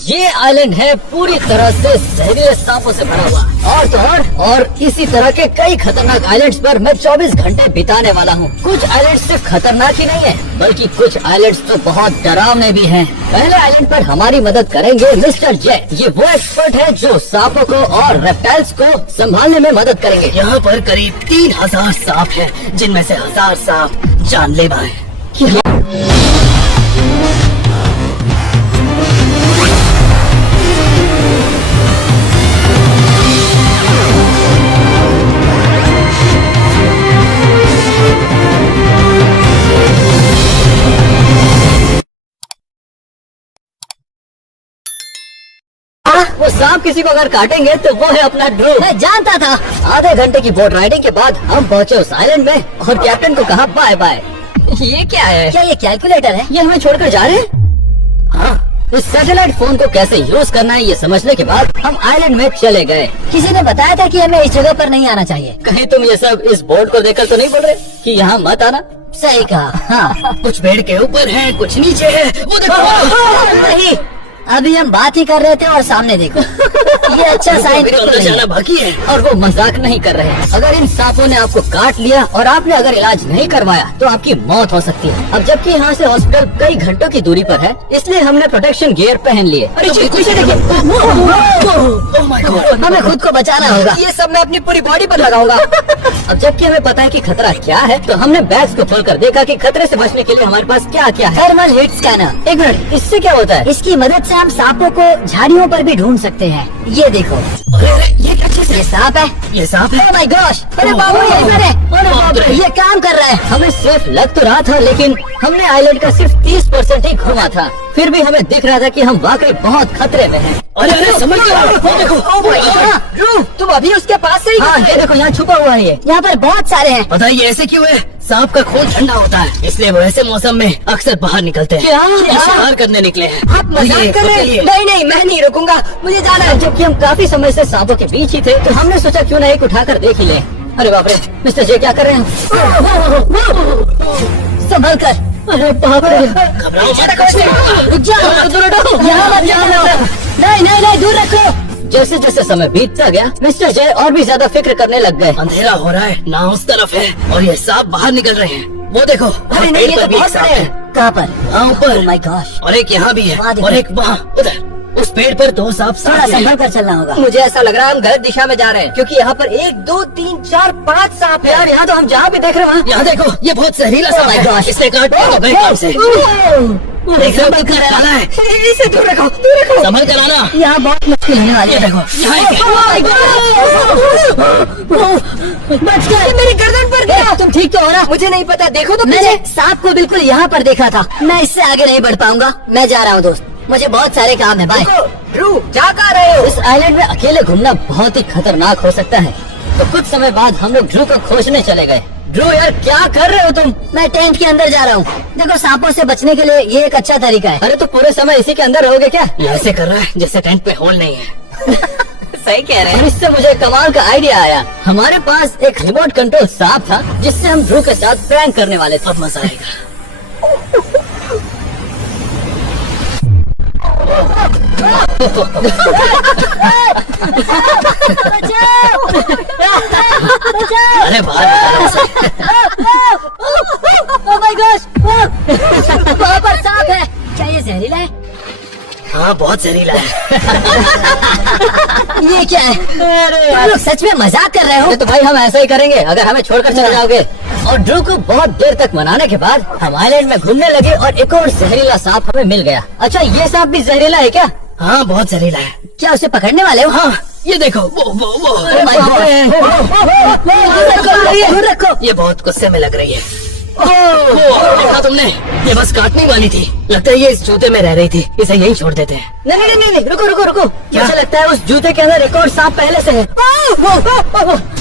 ये आइलैंड है पूरी तरह से जहरीले सांपों से भरा हुआ और इसी तरह के कई खतरनाक आइलैंड्स पर मैं 24 घंटे बिताने वाला हूँ। कुछ आइलैंड्स सिर्फ खतरनाक ही नहीं है बल्कि कुछ आइलैंड्स तो बहुत डरावने भी हैं। पहले आइलैंड पर हमारी मदद करेंगे मिस्टर जे। ये वो एक्सपर्ट है जो सांपों को और रेप्टाइल्स को संभालने में मदद करेंगे। यहाँ पर करीब 3000 सांप हैं, जिनमें से 1000 सांप जानलेवा हैं। वो सांप किसी को अगर काटेंगे तो वो है अपना ड्रू। मैं जानता था। आधे घंटे की बोट राइडिंग के बाद हम पहुँचे उस आइलैंड में और कैप्टन को कहा बाय बाय। ये क्या है? क्या ये कैलकुलेटर है? ये हमें छोड़कर जा रहे हैं? हाँ, इस सैटेलाइट फोन को कैसे यूज करना है ये समझने के बाद हम आइलैंड में चले गए। किसी ने बताया था कि हमें इस जगह पर नहीं आना चाहिए। कहीं तुम ये सब इस बोर्ड को देखकर तो नहीं बोल रहे कि यहाँ मत आना? सही कहा। हाँ, कुछ पेड़ के ऊपर है, कुछ नीचे है। वो देखो। नहीं, अभी हम बात ही कर रहे थे और सामने देखो। ये अच्छा साइन जाना बाकी है। और वो मजाक नहीं कर रहे हैं। अगर इन सांपों ने आपको काट लिया और आपने अगर इलाज नहीं करवाया तो आपकी मौत हो सकती है। अब जबकि यहाँ से हॉस्पिटल कई घंटों की दूरी पर है, इसलिए हमने प्रोटेक्शन गियर पहन लिए। अरे पीछे देखिए। हमें खुद को बचाना होगा। ये सब मैं अपनी पूरी बॉडी पर लगाऊंगा। अब जबकि हमें पता है कि खतरा क्या है तो हमने बैग्स को खोलकर देखा कि खतरे से बचने के लिए हमारे पास क्या क्या है। Thermal hit scanner. एक मिनट, इससे क्या होता है? इसकी मदद से हम सांपों को झाड़ियों पर भी ढूंढ सकते हैं। ये देखो। ये क्या चीज़ है? ये सांप है। ये सांप है? Oh my gosh! अरे बाबू ये इधर है। अरे बाप रे, ये काम कर रहा है। हमें सेफ लग तो रहा था लेकिन हमने आइलैंड का सिर्फ 30% ही घूमा था। फिर भी हमें दिख रहा था कि हम वाकई बहुत खतरे में हैं। अरे समझ गया। तुम अभी उसके पास से ही? हाँ, ये देखो यहाँ छुपा हुआ है। ये यहाँ पर बहुत सारे हैं। पता है ये ऐसे क्यों है? सांप का खून ठंडा होता है, इसलिए वो ऐसे मौसम में अक्सर बाहर निकलते हैं। क्या? शिकार करने निकले हैं। आप मजाक कर रहे हैं? नहीं नहीं, मैं नहीं रुकूंगा, मुझे जाना है। जबकि हम काफी समय से सांपों के बीच ही थे तो हमने सोचा क्यों ना एक उठाकर देख ही ले। अरे बाप रे, मिस्टर जे क्या कर रहे हैं? संभल कर। अरे बाप रे, घबराओ मत। रुक जाओ, यहाँ मत जाना। नहीं नहीं नहीं, दूर रखो। जैसे जैसे समय बीतता गया मिस्टर जय और भी ज्यादा फिक्र करने लग गए। अंधेरा हो रहा है, ना उस तरफ है और ये सांप बाहर निकल रहे हैं। वो देखो, अरे नहीं, ये तो बहुत बड़े हैं। कहाँ पर? वहाँ ऊपर। Oh my gosh! और एक यहाँ भी है और एक वहाँ उधर। उस पेड़ पर 2 सांप थोड़ा संभल कर चलना होगा। मुझे ऐसा लग रहा है हम गलत दिशा में जा रहे हैं क्योंकि यहाँ पर 1 2 3 4 5 सांप है। यार यहाँ तो हम जहाँ भी देख रहे हैं यहाँ देखो, ये बहुत जहरीला सांप है। इसने काट दिया तो गए काम से। संभल कर आना है। इसे दूर रखो, दूर रखो। संभल कर आना। यहाँ बहुत मुश्किल होने वाली है। देखो बच गया। मेरी गर्दन पर गया। तुम ठीक तो हो ना? मुझे नहीं पता, देखो तो। मैंने सांप को बिल्कुल यहाँ पर देखा था। मैं इससे आगे नहीं बढ़ पाऊंगा। मैं जा रहा हूँ दोस्त, मुझे बहुत सारे काम है। बाय। ध्रुव, जा कहाँ रहे हो? इस आइलैंड में अकेले घूमना बहुत ही खतरनाक हो सकता है। तो कुछ समय बाद हम लोग ध्रुव को खोजने चले गए। ध्रुव यार क्या कर रहे हो तुम? मैं टेंट के अंदर जा रहा हूँ। देखो सांपों से बचने के लिए ये एक अच्छा तरीका है। अरे तो पूरे समय इसी के अंदर रहोगे क्या? ये ऐसे कर रहा है जैसे टेंट पे होल नहीं है। सही कह रहे हैं। इससे मुझे कमाल का आइडिया आया। हमारे पास एक रिमोट कंट्रोल सांप था जिससे हम ध्रुव के साथ प्रैंक करने वाले थे। अब मजा आएगा। अरे बाहर निकालो उसे। Oh my gosh! वहाँ पर सांप है। क्या ये जहरीला है? हाँ बहुत जहरीला है। ये क्या है? तुम लोग सच में मजाक कर रहे हो? तो भाई हम ऐसा ही करेंगे अगर हमें छोड़कर चले जाओगे। और ड्रू को बहुत देर तक मनाने के बाद हम आइलैंड में घूमने लगे और एक और जहरीला सांप हमें मिल गया। अच्छा, ये सांप भी जहरीला है क्या? हाँ बहुत जहरीला है। क्या उसे पकड़ने वाले हो? हाँ ये देखो, वो Oh my God! रखो। ये बहुत गुस्से में लग रही है। देखा तुमने? ये बस काटने वाली थी। लगता है ये इस जूते में रह रही थी। इसे यहीं छोड़ देते हैं। नहीं, रुको। मुझे लगता है उस जूते के अंदर एक और सांप पहले से है।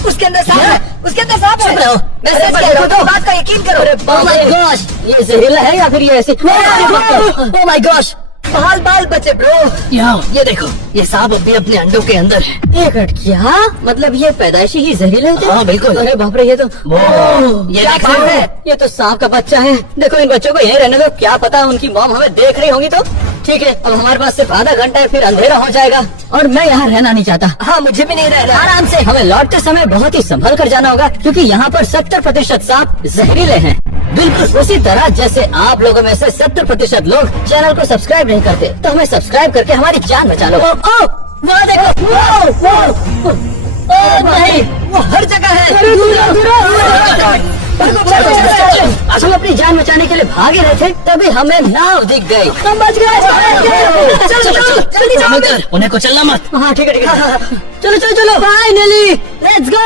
उसके अंदर सांप है। उसके अंदर सांप है। मैं सच कह रहा हूँ, बात का यकीन करो। Oh my gosh! ये जहरीला है या फिर ये ऐसे? Oh my gosh! बाल बचे ब्रो। यहाँ ये देखो, ये सांप अभी अपने अंडों के अंदर है। एक मिनट, क्या मतलब ये पैदाइशी ही जहरीले होते हैं? हाँ बिल्कुल। अरे बाप रे, ये तो ये क्या बात है? ये तो सांप का बच्चा है। देखो इन बच्चों को यहीं रहने दो, क्या पता उनकी मॉम हमें देख रही होंगी तो। ठीक है, अब हमारे पास सिर्फ आधा घंटा है, फिर अंधेरा हो जाएगा और मैं यहाँ रहना नहीं चाहता। हाँ, मुझे भी नहीं रहना। आराम से, हमें लौटते समय बहुत ही संभल कर जाना होगा क्योंकि यहाँ पर 70% सांप जहरीले हैं। बिल्कुल उसी तरह जैसे आप लोगों में से 70% लोग चैनल को सब्सक्राइब नहीं करते, तो हमें सब्सक्राइब करके हमारी जान बचा लो। वहाँ देखो, ओ भाई, वो हर जगह है। हम अपनी जान बचाने के लिए भागे रहे थे, तभी हमें नाव दिख गई। हम बच गए। चलो उन्हें को चलना मत। हाँ ठीक है। चलो फाइनली लेट्स गो।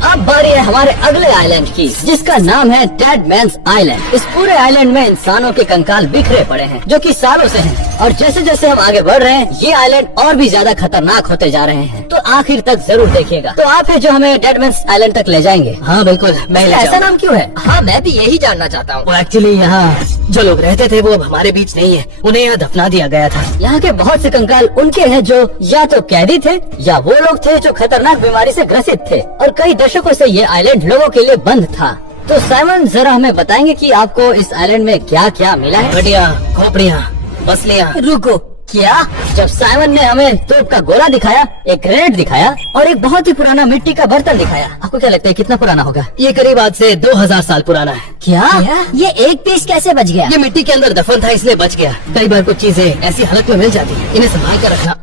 अब बारी है हमारे अगले आइलैंड की, जिसका नाम है डेड मैंस आइलैंड। इस पूरे आइलैंड में इंसानों के कंकाल बिखरे पड़े हैं जो कि सालों से हैं, और जैसे जैसे हम आगे बढ़ रहे हैं ये आइलैंड और भी ज्यादा खतरनाक होते जा रहे हैं। तो आखिर तक जरूर देखिएगा। तो आप है जो हमें डेड मैंस आइलैंड तक ले जाएंगे। हाँ बिल्कुल, मैं ले ऐसा जाऊंगा। नाम क्यों है? हाँ, मैं भी यही जानना चाहता हूँ। वो एक्चुअली यहाँ जो लोग रहते थे वो अब हमारे बीच नहीं है, उन्हें यहाँ दफना दिया गया था। यहाँ के बहुत से कंकाल उनके हैं जो या तो कैदी थे या वो लोग थे जो खतरनाक बीमारी से ग्रसित थे, और कई दशकों से ये आइलैंड लोगों के लिए बंद था। तो साइमन जरा हमें बताएंगे कि आपको इस आइलैंड में क्या क्या मिला है? हड्डियाँ, खोपड़ियाँ, मछलियाँ। रुको, क्या? जब साइमन ने हमें तोप का गोला दिखाया, एक ग्रेनेड दिखाया और एक बहुत ही पुराना मिट्टी का बर्तन दिखाया, आपको क्या लगता है कितना पुराना होगा? ये करीब आज से 2000 साल पुराना है। क्या? ये एक पीस कैसे बच गया? ये मिट्टी के अंदर दफन था इसलिए बच गया। कई बार कुछ चीजें ऐसी हालत में मिल जाती है, इन्हें संभाल कर रखना।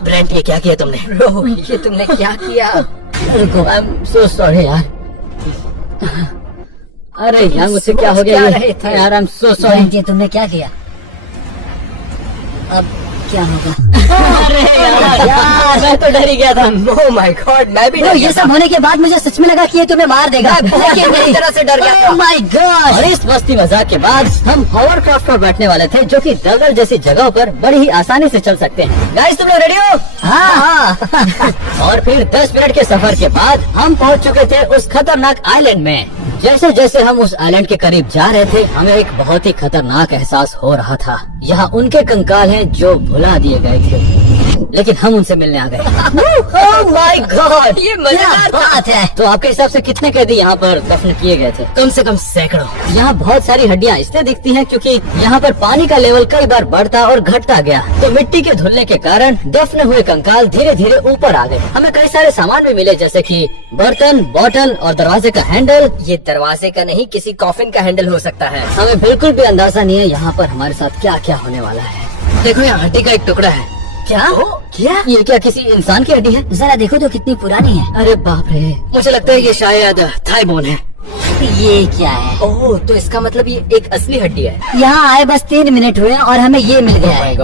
ब्रेंट, ये क्या किया तुमने? ब्रो, ये तुमने क्या किया? रुको, आई एम सो सॉरी यार। अरे यार, मुझसे क्या हो गया? यार आई एम सो सॉरी। ये तुमने क्या किया? अब क्या होगा? अरे यार, मैं तो डर ही गया था। ओह माय गॉड, मैं भी ब्रो, ये सब होने के बाद मुझे सच में लगा कि ये तुम्हें मार देगा। लेकिन मेरी तरह से डर गया था। My God! और इस मस्ती मजाक के बाद हम हॉवरक्राफ्ट पर बैठने वाले थे, जो कि दलदल जैसी जगहों पर बड़ी ही आसानी से चल सकते हैं। गाइस, तुम लोग रेडी हो? हाँ। और फिर 10 मिनट के सफर के बाद हम पहुंच चुके थे उस खतरनाक आइलैंड में। जैसे जैसे हम उस आइलैंड के करीब जा रहे थे, हमें एक बहुत ही खतरनाक एहसास हो रहा था। यहाँ उनके कंकाल हैं जो भुला दिए गए थे, लेकिन हम उनसे मिलने आ गए। ओह माय गॉड, ये मजेदार बात है। तो आपके हिसाब से कितने कैदी यहाँ पर दफन किए गए थे? कम से कम सैकड़ों। यहाँ बहुत सारी हड्डियाँ इसलिए दिखती हैं क्योंकि यहाँ पर पानी का लेवल कई बार बढ़ता और घटता गया, तो मिट्टी के धुलने के कारण दफने हुए कंकाल धीरे धीरे ऊपर आ गए। हमें कई सारे सामान भी मिले, जैसे कि बर्तन, बॉटल और दरवाजे का हैंडल। ये दरवाजे का नहीं, किसी कॉफिन का हैंडल हो सकता है। हमें बिल्कुल भी अंदाजा नहीं है यहाँ पर हमारे साथ क्या क्या होने वाला है। देखो, यहाँ हड्डी का एक टुकड़ा है। क्या? क्या? ये क्या किसी इंसान की हड्डी है? जरा देखो तो कितनी पुरानी है। अरे बाप रे, मुझे लगता है ये शायद थाई बोन है। ये क्या है? ओह, तो इसका मतलब ये एक असली हड्डी है। यहाँ आए बस 3 मिनट हुए और हमें ये मिल गया है।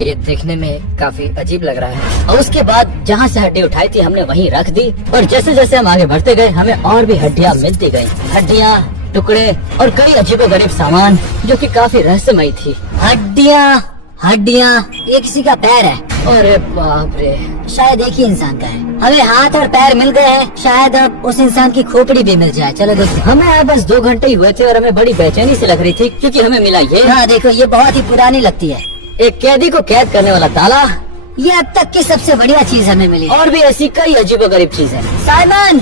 ये देखने में काफी अजीब लग रहा है। और उसके बाद जहाँ से हड्डी उठाई थी हमने वहीं रख दी, और जैसे जैसे हम आगे बढ़ते गए हमें और भी हड्डियाँ मिलती गयी। हड्डियाँ, टुकड़े और कई अजीबोगरीब सामान जो कि काफी रहस्यमयी थी। हड्डियाँ, ये किसी का पैर है। अरे बाप रे, शायद एक ही इंसान का है। हमें हाथ और पैर मिल गए हैं, शायद अब उस इंसान की खोपड़ी भी मिल जाए। चलो देखो। हमें यहाँ बस 2 घंटे ही हुए थे और हमें बड़ी बेचैनी सी लग रही थी क्योंकि हमें मिला ये। हाँ देखो, ये बहुत ही पुरानी लगती है। एक कैदी को कैद करने वाला ताला। ये अब तक की सबसे बढ़िया चीज हमें मिली। और भी ऐसी कई अजीबोगरीब चीजें। साइमन,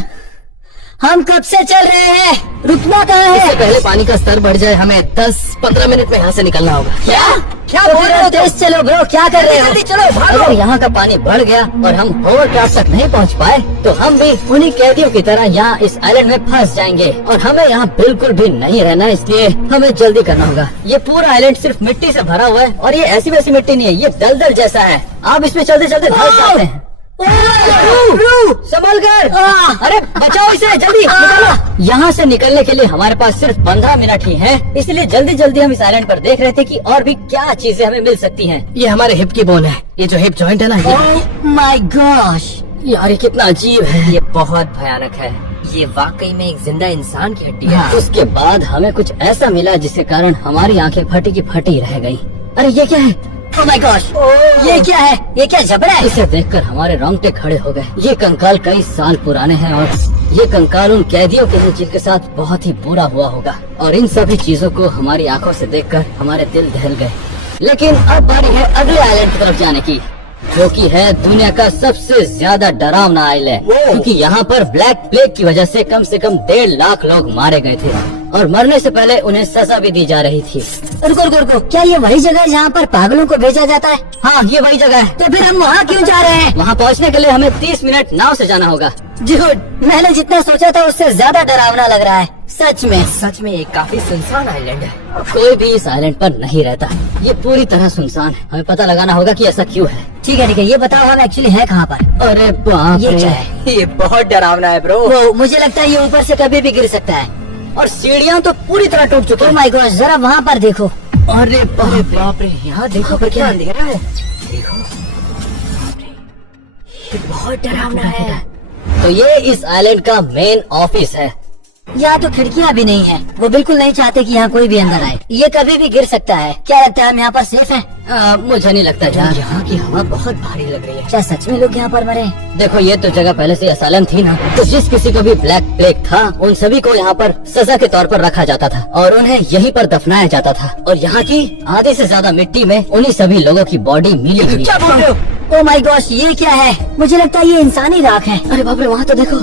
हम कब से चल रहे हैं? रुकना कहाँ है? इससे पहले पानी का स्तर बढ़ जाए, हमें 10-15 मिनट में यहाँ से निकलना होगा। क्या बोल रहे हो? तेज चलो ब्रो, क्या कर रहे हो? जल्दी चलो, भागो। अगर यहाँ का पानी बढ़ गया और हम होवरक्राफ्ट तक नहीं पहुँच पाए तो हम भी उन्हीं कैदियों की तरह यहाँ इस आइलैंड में फंस जाएंगे, और हमें यहाँ बिल्कुल भी नहीं रहना, इसलिए हमें जल्दी करना होगा। ये पूरा आइलैंड सिर्फ मिट्टी से भरा हुआ है, और ये ऐसी वैसी मिट्टी नहीं है, ये दलदल जैसा है। आप इसमें चलते चलते धंस जाते हैं। संभल कर! अरे बचाओ इसे, जल्दी निकालो। यहाँ से निकलने के लिए हमारे पास सिर्फ 15 मिनट ही हैं, इसलिए जल्दी जल्दी हम इस आइलैंड पर देख रहे थे कि और भी क्या चीजें हमें मिल सकती हैं। ये हमारे हिप की बोन है, ये जो हिप जॉइंट है ना, ये माय गॉश, यार ये कितना अजीब है। ये बहुत भयानक है। ये वाकई में एक जिंदा इंसान की हड्डी है। हाँ। उसके बाद हमें कुछ ऐसा मिला जिसके कारण हमारी आंखें फटी की फटी रह गई। अरे ये क्या है? ओह माय गॉश, ये क्या है? ये क्या जबड़ा है? इसे देखकर हमारे रोंगटे खड़े हो गए। ये कंकाल कई साल पुराने हैं और ये कंकाल उन कैदियों के हैं जिनके साथ बहुत ही बुरा हुआ होगा। और इन सभी चीजों को हमारी आंखों से देखकर हमारे दिल दहल गए। लेकिन अब बारी है अगले आइलैंड की तरफ जाने की, जो कि है दुनिया का सबसे ज्यादा डरावना आइलैंड, क्योंकि यहाँ पर ब्लैक प्लेग की वजह से कम 1.5 लाख लोग मारे गए थे और मरने से पहले उन्हें सजा भी दी जा रही थी। रुको रुको रुको, क्या ये वही जगह है जहाँ पर पागलों को भेजा जाता है? हाँ, ये वही जगह है। तो फिर हम वहाँ क्यों जा रहे हैं? वहाँ पहुँचने के लिए हमें 30 मिनट नाव से जाना होगा। झूठ, मैंने जितना सोचा था उससे ज्यादा डरावना लग रहा है। सच में ये काफी सुनसान आइलैंड है। कोई भी इस आइलैंड पर नहीं रहता। ये पूरी तरह सुनसान है। हमें पता लगाना होगा कि ऐसा क्यों है। ठीक है, ये बताओ हम एक्चुअली है कहाँ पर? अरे बाप ये रे, क्या है? ये बहुत डरावना है ब्रो। वो मुझे लगता है ये ऊपर से कभी भी गिर सकता है। और सीढ़ियाँ तो पूरी तरह टूट चुकी ओह हैं। माय गॉड, जरा वहाँ पर देखो। अरे बाप रे, यहाँ देखो पर क्या अंधेरा है। देखो, ये बहुत डरावना है। तो ये इस आइलैंड का मेन ऑफिस है। यहाँ तो खिड़कियाँ भी नहीं है। वो बिल्कुल नहीं चाहते कि यहाँ कोई भी अंदर आए। ये कभी भी गिर सकता है। क्या लगता है हम यहाँ पर सेफ हैं? मुझे नहीं लगता यार, यहाँ की हवा बहुत भारी लग रही है। क्या सच में लोग यहाँ पर मरे? देखो, ये तो जगह पहले से असालम थी ना, तो जिस किसी को भी ब्लैक प्लेग था उन सभी को यहाँ पर सजा के तौर पर रखा जाता था और उन्हें यहीं पर दफनाया जाता था। और यहाँ की आधे से ज्यादा मिट्टी में उन्हीं सभी लोगों की बॉडी मिली हुई। क्या बोल रहे हो? ओह माय गॉश, ये क्या है? मुझे लगता है ये इंसानी राख है। अरे बाप रे, वहाँ तो देखो।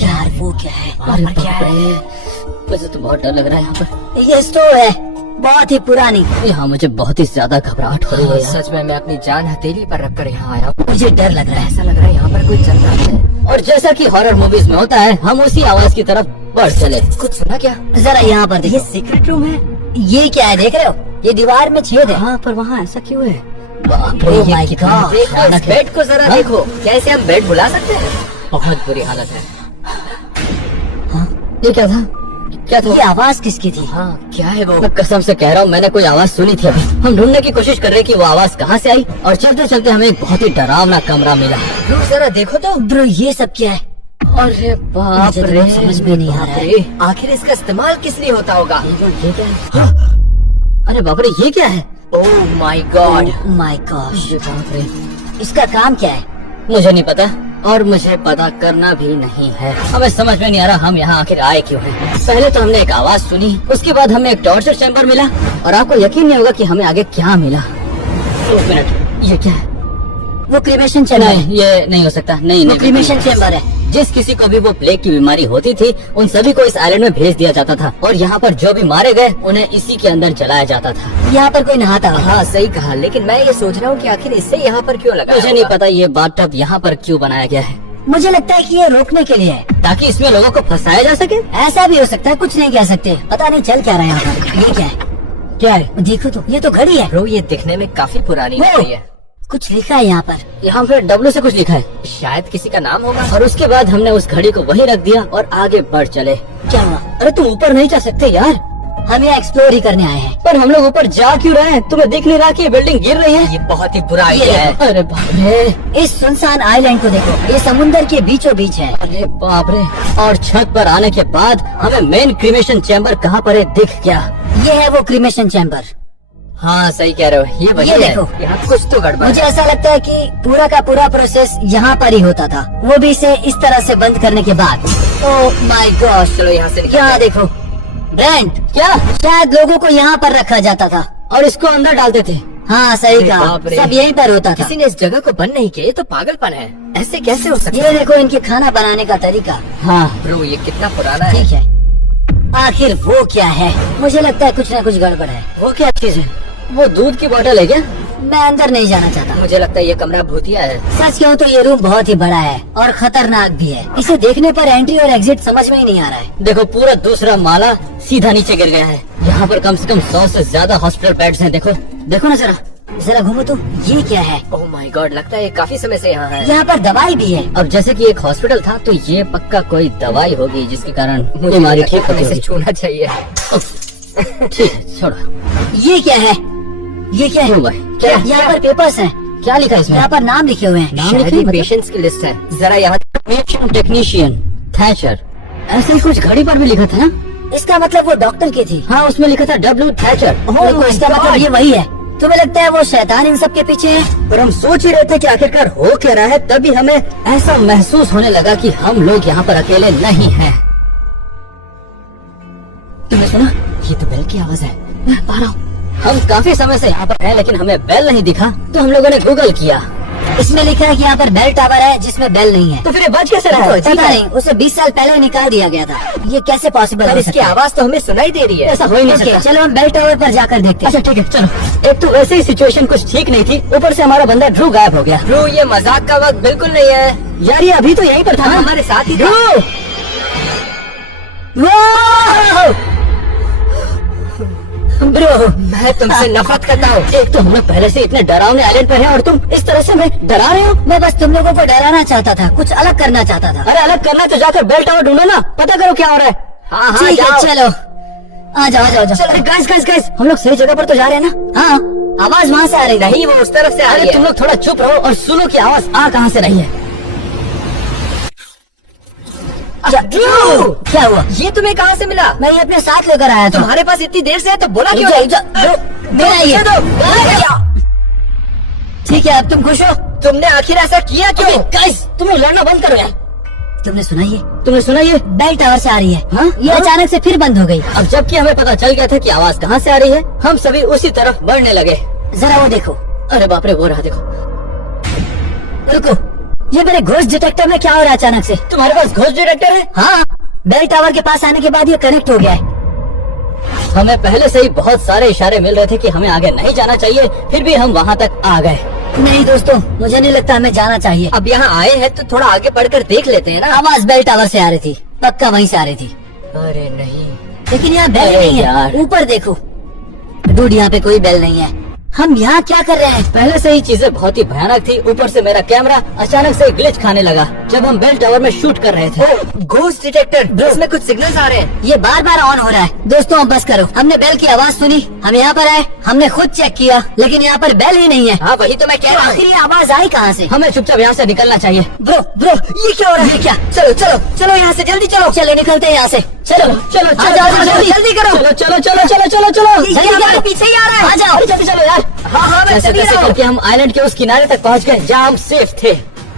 यार वो क्या है? अरे बाप रे, मुझे तो बहुत डर लग रहा है यहाँ पर। ये स्टोव है, बहुत ही पुरानी। यहाँ मुझे बहुत ही ज्यादा घबराहट हो रही है। सच में मैं अपनी जान हथेली पर रखकर यहाँ आया हूँ। मुझे डर लग रहा है। ऐसा लग रहा है यहाँ पर कोई चल रहा है। और जैसा कि हॉरर मूवीज में होता है, हम उसी आवाज की तरफ बढ़ चले। कुछ सुना क्या? जरा यहाँ पर देखो। ये सीक्रेट रूम है। ये क्या है, देख रहे हो? ये दीवार में छेद है। हाँ, पर वहाँ ऐसा क्यों है? बाप रे, ये कितना देखो, भयानक इस है। बेड को जरा हाँ? देखो। क्या इसे हम बेड बुला सकते हैं? बहुत बुरी हालत है। ये क्या था? क्या था? ये आवाज किसकी थी? हाँ, क्या है वो? मैं कसम से कह रहा हूँ, मैंने कोई आवाज सुनी थी अभी। हम ढूंढने की कोशिश कर रहे कि वो आवाज कहाँ से आई और चलते चलते हमें एक बहुत ही डरावना कमरा मिला। रुक जरा देखो तो। ब्रो, ये सब क्या है? अरे बाप मुझे तो रे, समझ में नहीं आ रहा है। आखिर इसका इस्तेमाल किस लिए होता होगा? ये क्या है? अरे बाप रे, ये क्या है? Oh my God. My gosh, अरे बाप रे, इसका काम क्या है? मुझे नहीं पता और मुझे पता करना भी नहीं है। हमें समझ में नहीं आ रहा हम यहाँ आखिर आए क्यों हैं। पहले तो हमने एक आवाज सुनी, उसके बाद हमें एक टॉर्चर चैम्बर मिला और आपको यकीन नहीं होगा कि हमें आगे क्या मिला। एक मिनट, ये क्या है? वो क्रीमेशन चैम्बर है। नहीं, ये नहीं हो सकता। नहीं वो नहीं, क्रीमेशन चैम्बर है। जिस किसी को भी वो प्लेग की बीमारी होती थी उन सभी को इस आइलैंड में भेज दिया जाता था और यहाँ पर जो भी मारे गए उन्हें इसी के अंदर जलाया जाता था। यहाँ पर कोई नहाता है? हाँ, सही कहा। लेकिन मैं ये सोच रहा हूँ कि आखिर इससे यहाँ पर क्यों लगा? मुझे नहीं पता ये बाथटब यहाँ पर क्यों बनाया गया है। मुझे लगता है कि ये रोकने के लिए है। ताकि इसमें लोगों को फंसाया जा सके। ऐसा भी हो सकता है, कुछ नहीं कह सकते। पता नहीं चल क्या रहा है यहाँ पर। ये क्या है? क्या है? देखो तो, ये तो घड़ी है। ब्रो, ये दिखने में काफी पुरानी वो! लग रही है। कुछ लिखा है यहाँ पर। यहाँ पे डब्लू से कुछ लिखा है शायद किसी का नाम होगा। और उसके बाद हमने उस घड़ी को वहीं रख दिया और आगे बढ़ चले। क्या हुआ? अरे तुम ऊपर नहीं जा सकते यार। हम यहाँ एक्सप्लोर ही करने आए हैं। पर हम लोग ऊपर जा क्यों रहे हैं? तुम्हें दिख नहीं रहा कि ये बिल्डिंग गिर रही है? ये बहुत ही बुरा ये आइडिया है। अरे बाप रे, इस सुनसान आइलैंड को देखो, ये समुंदर के बीचों बीच है। अरे बाप रे। और छत पर आने के बाद हमें मेन क्रीमेशन चैम्बर कहाँ पर है दिख गया। ये है वो क्रीमेशन चैम्बर। हाँ, सही कह रहे हो। ये वही ये है। देखो। यहाँ कुछ तो गड़बड़ मुझे है। ऐसा लगता है कि पूरा का पूरा प्रोसेस यहाँ पर ही होता था, वो भी इसे इस तरह से बंद करने के बाद। ओह माय गॉड, चलो यहाँ से यहाँ देखो। ब्रेंट, क्या? शायद लोगों को यहाँ पर रखा जाता था। और इसको अंदर डालते थे? हाँ, सही अरे कहा। बाप रे। सब यहीं पर होता था। किसी ने इस जगह को बंद नहीं किया। ये तो पागलपन है। ऐसे कैसे हो सकता ये देखो इनके खाना बनाने का तरीका। हाँ। है? ब्रो, ये कितना पुराना है। ठीक है, आखिर वो क्या है? मुझे लगता है कुछ ना कुछ गड़बड़ है। वो क्या चीज है? वो दूध की बोतल है क्या? मैं अंदर नहीं जाना चाहता। मुझे लगता है ये कमरा भूतिया है। सच कहूँ तो ये रूम बहुत ही बड़ा है और खतरनाक भी है। इसे देखने पर एंट्री और एग्जिट समझ में ही नहीं आ रहा है। देखो, पूरा दूसरा माला सीधा नीचे गिर गया है। यहाँ पर कम से कम 100 से ज्यादा हॉस्पिटल बेड्स हैं। देखो देखो ना जरा। जरा घूमो तो। ये क्या है? ओह माय गॉड, लगता है ये काफी समय से यहाँ है। यहाँ पर दवाई भी है। अब जैसे कि एक हॉस्पिटल था तो ये पक्का कोई दवाई होगी जिसके कारण मुझे बीमारी लगता ठीक है होती इसे होगी। छूना चाहिए। ठीक है, छोड़ो। ये क्या है? ये क्या है? क्यों भाई? क्या यहाँ पर पेपर्स हैं? क्या लिखा है इसमें? यहाँ पर नाम लिखे हुए हैं। नाम शायद लिखे ये मतलब? पेशेंट्स की लिस्ट है। जरा यहाँ टेक्नीशियन थैचर, ऐसे ही कुछ घड़ी पर भी लिखा था ना? इसका मतलब वो डॉक्टर की थी। हाँ, उसमें लिखा था डब्ल्यू थैचर। देखो, इसका मतलब ये वही है। तुम्हें लगता है वो शैतान इन सब के पीछे है? पर हम सोच ही रहे थे कि आखिरकार हो क्या रहा है, तभी हमें ऐसा महसूस होने लगा कि हम लोग यहाँ पर अकेले नहीं हैं। तुमने सुना? ये तो बेल की आवाज है। मैं आ रहा हूँ। हम काफी समय से यहाँ पर हैं, लेकिन हमें बेल नहीं दिखा, तो हम लोगों ने गूगल किया। इसमें लिखा है कि यहाँ पर बेल टावर है जिसमें बेल नहीं है। तो फिर ये बच कैसे रहा? पता नहीं, उसे 20 साल पहले निकाल दिया गया था। ये कैसे पॉसिबल पर हो इसकी सकता है? आवाज तो हमें सुनाई दे रही है। ऐसा हो ही नहीं ओके, सकता। चलो हम बेल टावर पर जाकर देखते हैं। अच्छा ठीक है, चलो। एक तो वैसे ही सिचुएशन कुछ ठीक नहीं थी, ऊपर से हमारा बंदा ड्रू गायब हो गया। ब्रो, ये मजाक का वक्त बिल्कुल नहीं है। यार ये अभी तो यहीं पर था ना? हमारे साथ ही था। ड्रू! ब्रो, मैं तुमसे नफरत करता हूँ। एक तो हम लोग पहले से इतने डरावने आइलैंड पर हैं और तुम इस तरह से हमें डरा रहे हो। मैं बस तुम लोगों को डराना चाहता था, कुछ अलग करना चाहता था। अरे अलग करना है तो जाकर बेल टावर ढूंढो ना, पता करो क्या हो रहा है। हाँ हाँ, ठीक है, जाओ। चलो आ जाओ, आ जाओ, आ जाओ। अरे गाइस गाइस गाइस, हम लोग सही जगह पर तो जा रहे हैं ना? हाँ, आवाज वहाँ से आ रही है। नहीं, वो उस तरफ से आ अरे रही तुम है। लोग थोड़ा चुप रहो और सुनो कि आवाज आ कहाँ से रही है। क्या हुआ? ये तुम्हें कहाँ से मिला? मैं ये अपने साथ लेकर आया था। तुम्हारे पास इतनी देर से है तो बोला क्यों रुक नहीं? जाओ, रुक, मेरा ये। ठीक है, अब तुम खुश हो? तुमने आखिर ऐसा किया क्यों? गाइस तुम लोग लड़ना बंद करो यार। तुमने सुना ये? तुमने सुना ये? बेल टावर से आ रही है। हाँ? ये हाँ? अचानक से फिर बंद हो गई। अब जबकि हमें पता चल गया था कि आवाज कहाँ से आ रही है, हम सभी उसी तरफ बढ़ने लगे। जरा वो देखो। अरे बाप रे, वो रहा देखो। रुको, ये मेरे घोस्ट डिटेक्टर में क्या हो रहा है अचानक से? तुम्हारे पास घोस्ट डिटेक्टर है? हाँ, बेल टावर के पास आने के बाद ये कनेक्ट हो गया है। हमें पहले से ही बहुत सारे इशारे मिल रहे थे कि हमें आगे नहीं जाना चाहिए, फिर भी हम वहाँ तक आ गए। नहीं दोस्तों, मुझे नहीं लगता हमें जाना चाहिए। अब यहाँ आए हैं तो थोड़ा आगे बढ़कर देख लेते हैं ना। आवाज बेल टावर से आ रही थी, पक्का वहीं से आ रही थी। अरे नहीं, लेकिन यहाँ बेल ही अरे नहीं यार। है। ऊपर देखो डूड, यहाँ पे कोई बेल नहीं है। हम यहाँ क्या कर रहे हैं? पहले से ही चीजें बहुत ही भयानक थी, ऊपर से मेरा कैमरा अचानक से ग्लिच खाने लगा जब हम बेल टावर में शूट कर रहे थे। घोस्ट डिटेक्टर, इसमें कुछ सिग्नल्स आ रहे हैं। ये बार बार ऑन हो रहा है। दोस्तों अब बस करो, हमने बेल की आवाज सुनी, हम यहाँ पर आए, हमने खुद चेक किया, लेकिन यहाँ पर बेल ही नहीं है। हाँ वही तो मैं कह तो रहा आखिर हूँ। ये आवाज आई कहाँ से? हमें चुपचाप यहाँ से निकलना चाहिए। ब्रो, ये क्या हो रहा है? ये क्या? चलो चलो चलो, यहाँ से जल्दी चलो। चलो निकलते हैं यहाँ से। चलो चलो आ जाओ, आ जाओ, जल्दी करो। चलो चलो चलो चलो चलो चलो ये जल्दी हमारे करो। पीछे ही आ रहा है। आ जाओ। अरे जल्दी चलो यार। हाँ हाँ, मैं जैसे चली तैसे रहा हूँ। करके हम आइलैंड के उस किनारे तक पहुँच गए जहाँ हम सेफ थे।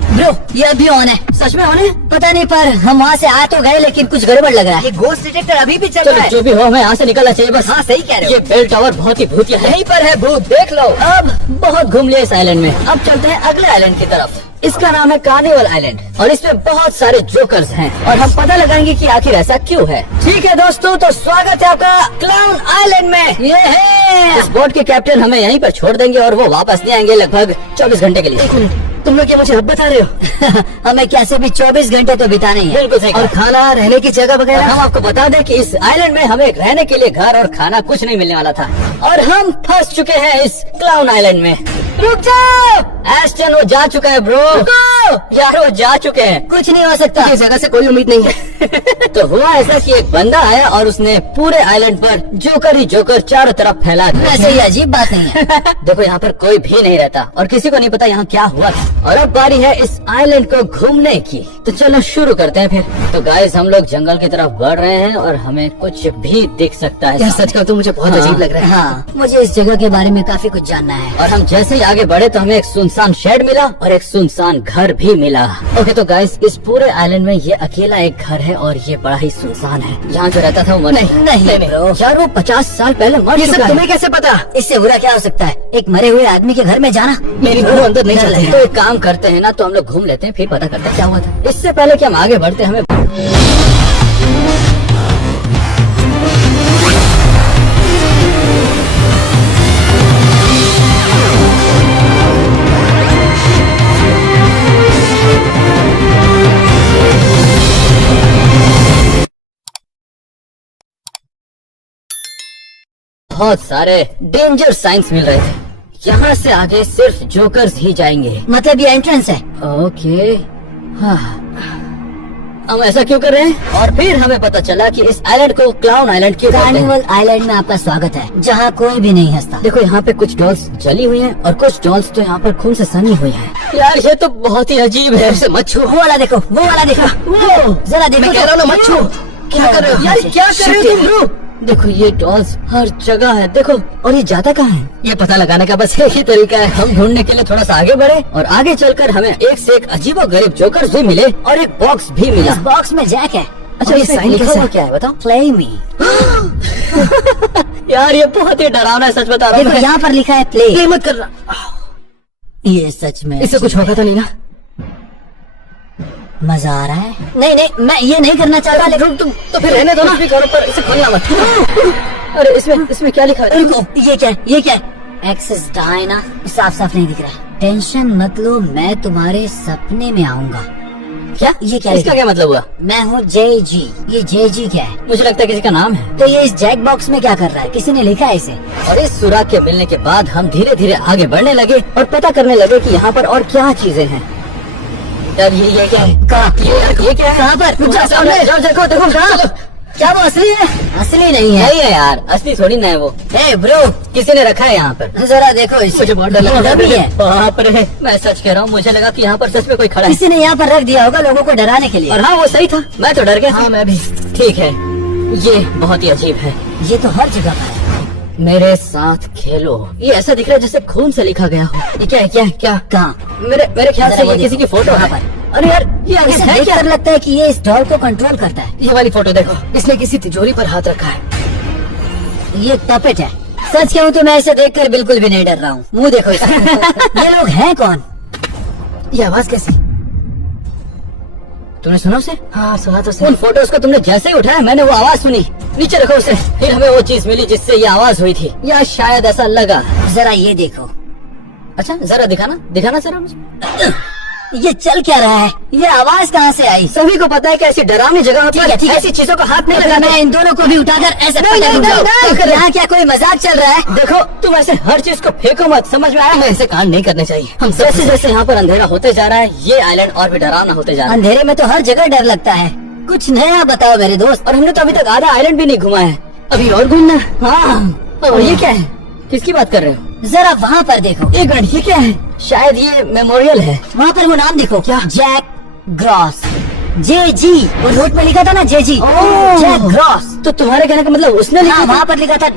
ब्रो, ये अभी ऑन है। सच में होने? पता नहीं, पर हम वहाँ से आ तो गए, लेकिन कुछ गड़बड़ लग रहा है। ये घोस्ट डिटेक्टर अभी भी चल चलो रहा है। जो भी हो, हमें यहाँ से निकलना चाहिए बस। हाँ सही कह रहे ये हो। बेल टावर बहुत ही भूतिया है। यहीं पर है भूत, देख लो। अब बहुत घूम लिया इस आइलैंड में, अब चलते हैं अगले आइलैंड की तरफ। इसका नाम है कार्निवल आइलैंड और इसमें बहुत सारे जोकर्स हैं और हम पता लगाएंगे कि आखिर ऐसा क्यों है। ठीक है दोस्तों, तो स्वागत है आपका क्लाउन आइलैंड में। ये है इस बोट के कैप्टन हमें यहीं पर छोड़ देंगे और वो वापस नहीं आएंगे लगभग 24 घंटे के लिए। 1 मिनट, तुम लोग क्या मुझे अब बता रहे हो? हमें कैसे भी 24 घंटे तो बिताने हैं। बिल्कुल सही। और खाना, रहने की जगह और वगैरह। हम आपको बता दें कि इस आइलैंड में हमें रहने के लिए घर और खाना कुछ नहीं मिलने वाला था और हम फंस चुके हैं इस क्लाउन आइलैंड में। रुक जाओ, एस्टन वो जा चुका है ब्रो। रुको यार, वो जा चुके हैं। कुछ नहीं हो सकता। इस जगह से कोई उम्मीद नहीं है। तो हुआ ऐसा कि एक बंदा आया और उसने पूरे आइलैंड पर जोकर ही जोकर चारों तरफ फैला दिया। वैसे ये अजीब बात नहीं है। देखो यहाँ पर कोई भी नहीं रहता और किसी को नहीं पता यहाँ क्या हुआ था। और अब बारी है इस आइलैंड को घूमने की, तो चलो शुरू करते हैं फिर। तो गाइस, हम लोग जंगल की तरफ बढ़ रहे हैं और हमें कुछ भी दिख सकता है। यार सच कहूँ तो मुझे बहुत अजीब लग रहा है। हाँ, मुझे इस जगह के बारे में काफी कुछ जानना है। और हम जैसे ही आगे बढ़े तो हमें एक सुनसान शेड मिला और एक सुनसान घर भी मिला। ओके तो गाइस, इस पूरे आइलैंड में ये अकेला एक घर है और ये बड़ा ही सुनसान है। यहाँ जो रहता था वो मर नहीं ब्रो, यार वो 50 साल पहले मर ये चुका सब है। तुम्हें कैसे पता? इससे बुरा क्या हो सकता है? एक मरे हुए आदमी के घर में जाना। मेरी बहू अंदर नहीं डर चलती लग तो एक काम करते हैं ना, तो हम लोग घूम लेते हैं फिर पता करते हैं क्या हुआ था। इससे पहले कि हम आगे बढ़ते हमें बहुत सारे डेंजर साइंस मिल रहे थे। यहाँ से आगे सिर्फ जोकर्स ही जाएंगे। मतलब ये एंट्रेंस है। ओके, हाँ, हम ऐसा क्यों कर रहे हैं? और फिर हमें पता चला कि इस आइलैंड को क्लाउन आइलैंड क्यों कहते हैं। कार्निवल आइलैंड में आपका स्वागत है, जहाँ कोई भी नहीं हंसता। देखो यहाँ पे कुछ डॉल्स जली हुई हैं और कुछ डॉल्स तो यहाँ पर खून से सनी हुई हैं। यार ये तो बहुत ही अजीब है। ऐसे मत छू। वो वाला देखो, वो वाला देखो, वो जरा देखो। मैं कह रहा हूँ ना, मत छू। क्या कर रहे हो? यार क्या कर रहे हो तुम? देखो ये डॉल्स हर जगह है, देखो। और ये जाता कहाँ है? ये पता लगाने का बस एक ही तरीका है, हम ढूंढने के लिए थोड़ा सा आगे बढ़े और आगे चलकर हमें एक से एक अजीबोगरीब जोकर्स भी मिले और एक बॉक्स भी मिला। इस बॉक्स में जैक है। अच्छा, और ये इसमें साइन लिखा कैसा हुआ है? क्या है बताओ? प्ले मी। यार ये बहुत ही डरावना है, सच बता रहा देखो हूँ। यहाँ पर लिखा है प्ले। ये मत करना, ये सच में इससे कुछ होगा तो नहीं ना? मजा आ रहा है? नहीं नहीं, मैं ये नहीं करना चाहता, लेकिन तुम तो फिर रहने दो ना, भी करो पर इसे खोलना मत। अरे इसमें क्या लिखा है? रुको, ये क्या है? ये क्या है? एक्सेस डायना, साफ साफ नहीं दिख रहा है। टेंशन मत लो, मैं तुम्हारे सपने में आऊंगा। क्या? ये क्या इसका लिखा? क्या मतलब हुआ? मैं हूँ JG। ये JG क्या है? मुझे लगता है किसी का नाम है। तो ये इस जैक बॉक्स में क्या कर रहा है? किसी ने लिखा है इसे? और इस सुराग के मिलने के बाद हम धीरे धीरे आगे बढ़ने लगे और पता करने लगे कि यहाँ पर और क्या चीजें हैं। यार ये क्या है? कहाँ? ये क्या है? कहाँ पर? जाओ सामने, जाओ, देखो देखो कहाँ? क्या वो असली है? असली नहीं है। नहीं है यार, असली थोड़ी ना है वो। ए ब्रो, किसी ने रखा है यहाँ पर। जरा देखो इसे। मुझे बहुत डर लग रहा डर भी है। बाप रे, मैं सच कह रहा हूँ, मुझे लगा कि यहाँ पर सच में कोई खड़ा है। किसी ने यहाँ पर रख दिया होगा लोगों को डराने के लिए। और हाँ, वो सही था, मैं तो डर गया। हाँ मैं भी। ठीक है, ये बहुत ही अजीब है। ये तो हर जगह पर है। मेरे साथ खेलो, ये ऐसा दिख रहा है जैसे खून से लिखा गया हो। ये क्या है? क्या है? क्या? कहाँ? मेरे ख्याल से जरा ये ये किसी की देखो, फोटो कहाँ है। पर? अरे यार, ये आगे इसे है देख क्या? कर लगता है कि ये इस डॉल को कंट्रोल करता है। ये वाली फोटो देखो, इसने किसी तिजोरी पर हाथ रखा है। ये टपेट है। सच कहूँ तो मैं इसे देखकर बिल्कुल भी नहीं डर रहा हूँ। मुंह देखो इसका। ये लोग हैं कौन? ये आवाज कैसी? तुमने सुना उसे? हाँ सुना तो सही। उन फोटोज को तुमने जैसे ही उठाया मैंने वो आवाज सुनी। नीचे रखो उसे। फिर हमें वो चीज मिली जिससे ये आवाज हुई थी, या शायद ऐसा लगा। जरा ये देखो। अच्छा जरा दिखाना जरा मुझे। ये चल क्या रहा है? ये आवाज कहाँ से आई? सभी को पता है कि ऐसी डरावनी जगह ठीक है, ठीक है। ऐसी चीजों को हाथ नहीं तो लगाना। मैं इन दोनों को भी उठाकर ऐसे नहीं, पटक नहीं, दूंगा। नहीं, यहाँ क्या कोई मजाक चल रहा है? देखो तुम ऐसे हर चीज को फेंको मत, समझ में आया? हमें ऐसे कांड नहीं करने चाहिए। हम जैसे जैसे यहाँ पर अंधेरा होते जा रहा है, ये आइलैंड और भी डरावना होते जा रहा है। अंधेरे में तो हर जगह डर लगता है। कुछ नया बताओ मेरे दोस्त। और हमने तो अभी तक आधा आइलैंड भी नहीं घुमा है, अभी और घूमना है। हाँ, और ये क्या है? किसकी बात कर रहे हो? जरा वहाँ पर देखो। एक मिनट, ये क्या है? शायद ये मेमोरियल है। वहाँ पर वो नाम देखो। क्या? Jack Gross. JG। वो नोट में लिखा था ना JG। Jack gross. तो तुम्हारे कहने का मतलब उसने लिखा हाँ, था? वहाँ पर लिखा था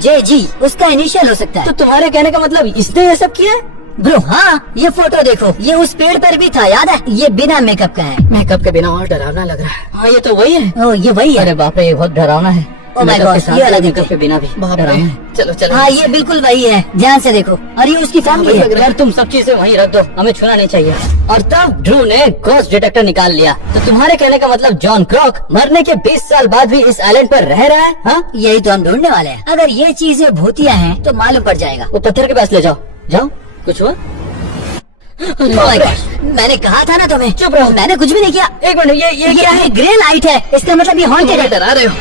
-JG। उसका इनिशियल हो सकता तो है। तुम्हारे कहने का मतलब इसने ये सब किया है? ब्रो हाँ, ये फोटो देखो, ये उस पेड़ पर भी था, याद है? ये बिना मेकअप का है। मेकअप के बिना और डरावना लग रहा है। हाँ ये तो वही है। ओ ये वही है। अरे बाप रे, ये बहुत डरावना है। Oh my मेकअप के God, साथ ये अलग मेकअप है। के बिना भी डरावना है। चलो चलो। हाँ ये बिल्कुल वही है, ध्यान से देखो। और ये उसकी फैमिली है। यार तुम सब चीजें वहीं रख दो, हमें छूना नहीं चाहिए। और तब ड्रू ने घोस्ट डिटेक्टर निकाल लिया। तो तुम्हारे कहने का मतलब जॉन क्रॉक मरने के 20 साल बाद भी इस आइलैंड पर रह रहा है? हाँ यही तो हम ढूंढने वाले हैं। अगर ये चीजें भूतिया हैं तो मालूम पड़ जाएगा। वो पत्थर के पास ले जाओ। जाओ, कुछ हुआ? Oh my gosh, मैंने कहा था ना तुम्हें। चुप रहो। मैंने कुछ भी नहीं किया। एक मिनट, ये क्या है? ग्रे लाइट है, इसका मतलब ये हॉन्टेड है। डरा रहे हो?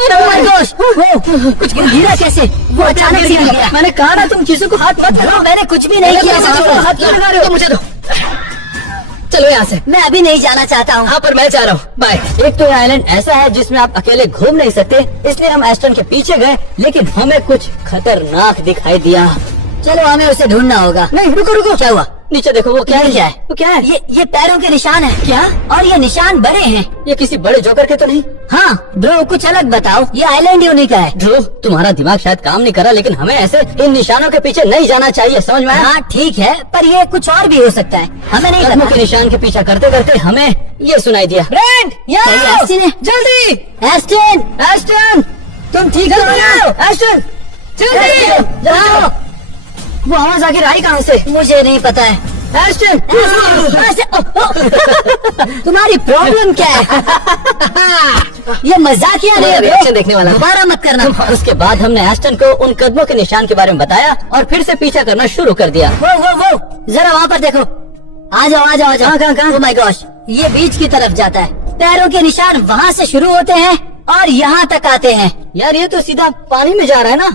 Oh my gosh, वो कुछ गिरा कैसे? वो अचानक से गिर गया। मैंने कहा ना तुम चीजों को हाथ मत लगाओ। मैंने कुछ भी नहीं किया। हाथ क्यों लगा रहे हो? मुझे दो। चलो यहाँ से। मैं अभी नहीं जाना चाहता हूँ। हाँ पर मैं चाह रहा हूँ। बाय। एक तो ये आइलैंड ऐसा है जिसमें आप अकेले घूम नहीं सकते, इसलिए हम एस्टन के पीछे गए, लेकिन हमें कुछ खतरनाक दिखाई दिया। चलो हमें उसे ढूंढना होगा। नहीं रुको रुको। क्या हुआ? नीचे देखो, वो क्या है? क्या है? वो क्या है? ये पैरों के निशान है। क्या? और ये निशान बड़े हैं। ये किसी बड़े जोकर के तो नहीं? हाँ ब्रो, कुछ अलग बताओ। ये आइलैंड यूनी का है। ध्रुव, तुम्हारा दिमाग शायद काम नहीं कर रहा, लेकिन हमें ऐसे इन निशानों के पीछे नहीं जाना चाहिए, समझ में आया? हाँ ठीक है, पर ये कुछ और भी हो सकता है, हमें नहीं कदमों पता। के निशान के पीछा करते करते हमें ये सुनाई दिया। ब्रेंड, सही है, एस्टन है। जल्दी! एस्टन, एस्टन, तुम ठीक हो ना? एस्टन, जल्दी! जाओ। वो आवाज आखिर आई कहाँ से? मुझे नहीं पता है। एस्टन! तुम्हारी प्रॉब्लम क्या है? ये मजाकिया नहीं है रिएक्शन bro। देखने वाला। दोबारा मत करना। और उसके बाद हमने एस्टन को उन कदमों के निशान के बारे में बताया और फिर से पीछा करना शुरू कर दिया। वो जरा वहाँ पर देखो। आ जाओ आ जाओ आ जाओ। कहाँ? Oh my gosh, ये बीच की तरफ जाता है। पैरों के निशान वहाँ से शुरू होते हैं और यहाँ तक आते हैं। यार ये तो सीधा पानी में जा रहा है ना?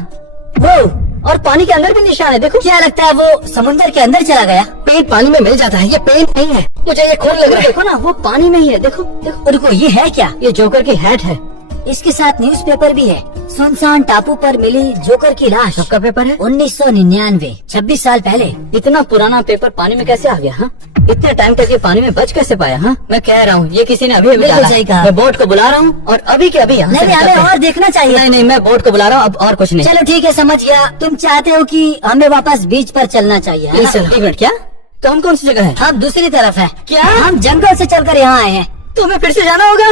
वो और पानी के अंदर भी निशान है, देखो। क्या लगता है वो समुंदर के अंदर चला गया? पेंट पानी में मिल जाता है, ये पेंट नहीं है। मुझे ये खून लग रहा है। देखो ना, वो पानी में ही है, देखो देखो। रुको, ये है क्या? ये जोकर की हैट है। इसके साथ न्यूज़पेपर भी है। सुनसान टापू पर मिली जोकर की लाश। सबका पेपर है? 1999, 26 साल पहले। इतना पुराना पेपर पानी में कैसे आ गया? हाँ, इतने टाइम तक ये पानी में बच कैसे पाया? हाँ, मैं कह रहा हूँ ये किसी ने अभी बिल्कुल डाला सही है। कहा। मैं बोट को बुला रहा हूँ और अभी के अभी यहाँ से नहीं निकलते हमें हैं। और देखना चाहिए। नहीं नहीं, मैं बोट को बुला रहा हूँ, अब और कुछ नहीं। चलो ठीक है, समझ गया। तुम चाहते हो कि हमें वापस बीच पर चलना चाहिए, है ना? चलो, एक मिनट, क्या? तो हम कौन सी जगह है? हम दूसरी तरफ है। क्या? हम जंगल से चलकर यहाँ आए हैं। तो हमें फिर से जाना होगा?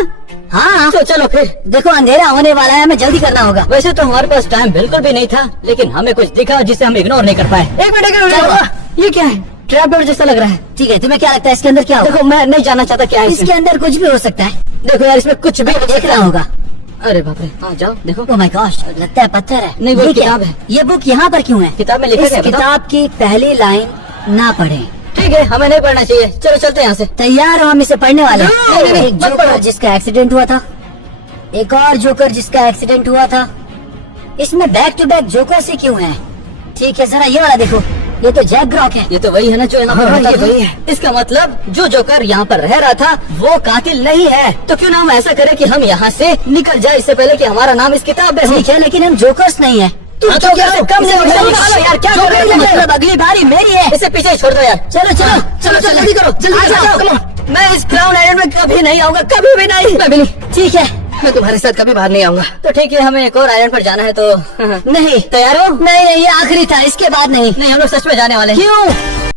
हाँ तो चलो फिर। देखो अंधेरा होने वाला है, हमें जल्दी करना होगा। वैसे तो हमारे पास टाइम बिल्कुल भी नहीं था, लेकिन हमें कुछ दिखा जिसे हम इग्नोर नहीं कर पाए। एक मिनट, क्या हुआ? ये क्या है? ट्रैप डोर जैसा लग रहा है। ठीक है, तुम्हें क्या लगता है इसके अंदर क्या होगा? देखो, मैं नहीं जानना चाहता क्या है इसके इसमें। अंदर कुछ भी हो सकता है। देखो यार, इसमें कुछ भी देखना होगा। अरे बाप रे, हाँ जाओ देखो। ओह माय गॉश, लगता है पत्थर है। नहीं, वो ये क्या? किताब है। ये बुक यहाँ पर क्यों है? किताब में लिखा इस क्या है, बताओ? किताब की पहली लाइन ना पढ़ें। ठीक है, हमें नहीं पढ़ना चाहिए। चलो चलते हैं यहाँ से। तैयार हो, हम इसे पढ़ने वाले हैं। नहीं, नहीं, एक मत जोकर पढ़ो। जिसका एक्सीडेंट हुआ था, एक और जोकर जिसका एक्सीडेंट हुआ था। इसमें बैक टू बैक जोकर से क्यों है? ठीक है, जरा ये वाला देखो, ये तो जैक ग्रॉक है। ये तो वही है ना जो यहाँ पर हाँ, रहता ये था। वही है। इसका मतलब जो जोकर यहाँ पर रह रहा था वो कातिल नहीं है। तो क्यों ना हम ऐसा करें कि हम यहाँ से निकल जाए इससे पहले कि हमारा नाम इस किताब में हो। ठीक है, लेकिन हम जोकर्स नहीं है। तुम जोकर से कम नहीं हो यार, क्या कर रहे हो? मतलब अगली बारी मेरी है। इसे पीछे ही छोड़ दो यार। चलो चलो चलो चलो, जल्दी करो, जल्दी आ जाओ। करो। मैं इस क्राउन आइलैंड में कभी नहीं आऊंगा, कभी भी नहीं। मैं भी नहीं। ठीक है। मैं तुम्हारे साथ कभी बाहर नहीं आऊंगा। तो ठीक है, हमें एक और आइलैंड पर जाना है तो नहीं तैयार हो? नहीं, ये आखिरी था, इसके बाद नहीं। नहीं, हम लोग सच में जाने वाले हैं। क्यों?